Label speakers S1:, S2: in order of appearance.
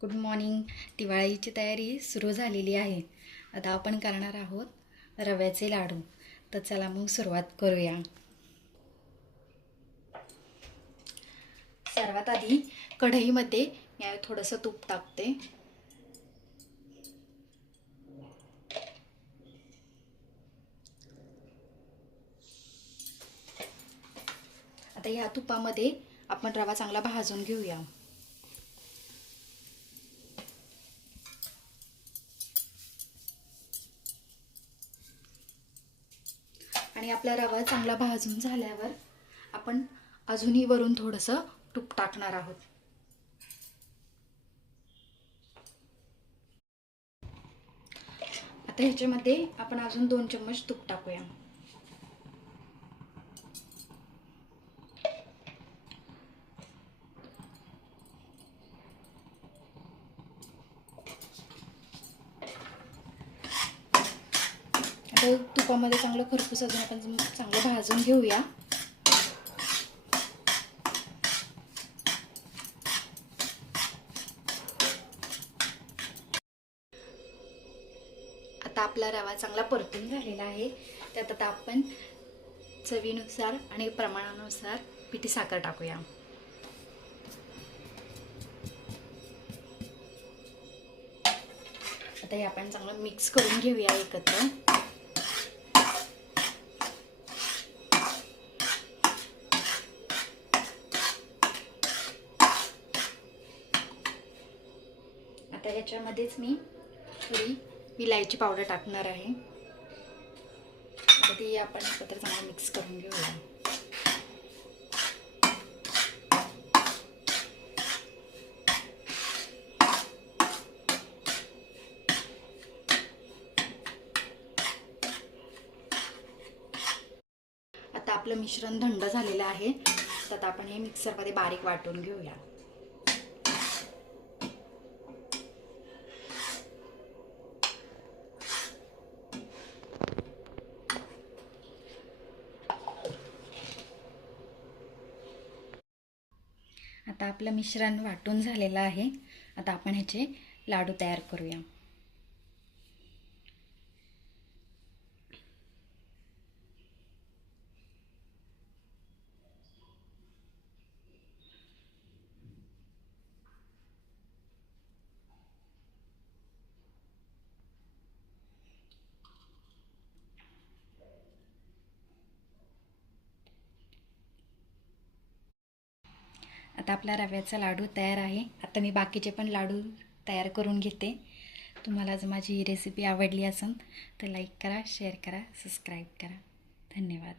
S1: Good morning. दिवाळीची तयारी सुरू झालेली आहे. आता आपण करणार आहोत रव्याचे लाडू. तर चला मग सुरुवात करूया. सर्वात आधी कढईमध्ये मी थोडंसं तूप टाकते आता ह्या तुपामध्ये आपण रवा चांगला भाजून घेऊया. आणि आपला रवा चांगला भाजून झाल्यावर आपण अजूनही वरून थोडंसं तूप टाकणार आहोत. आता ह्याच्यामध्ये आपण अजून दोन चम्मच तूप टाकूया. आता तुपामध्ये चांगलं खरपूस अजून आपण चांगलं भाजून घेऊया. आता आपला रवा चांगला परतून झालेला आहे. त्यात आता आपण चवीनुसार आणि प्रमाणानुसार पिठी साखर टाकूया. आता हे आपण चांगलं मिक्स करून घेऊया एकत्र. आता याच्यामध्येच मी थोडी विलायची पावडर टाकणार आहे. ती आपण एकत्र चांगलं मिक्स करून घेऊया. आता आपलं मिश्रण थंड झालेलं आहे. तर आता आपण हे मिक्सरमध्ये बारीक वाटून घेऊया. आता आपलं मिश्रण वाटून झालेलं आहे. आता आपण ह्याचे लाडू तयार करूया. आता आपला रव्याचा लाडू तयार आहे. आता मी बाकीचे पण लाडू तयार करून घेते. तुम्हाला जर माझी ही रेसिपी आवडली असेल तर लाईक करा शेअर करा सबस्क्राईब करा. धन्यवाद.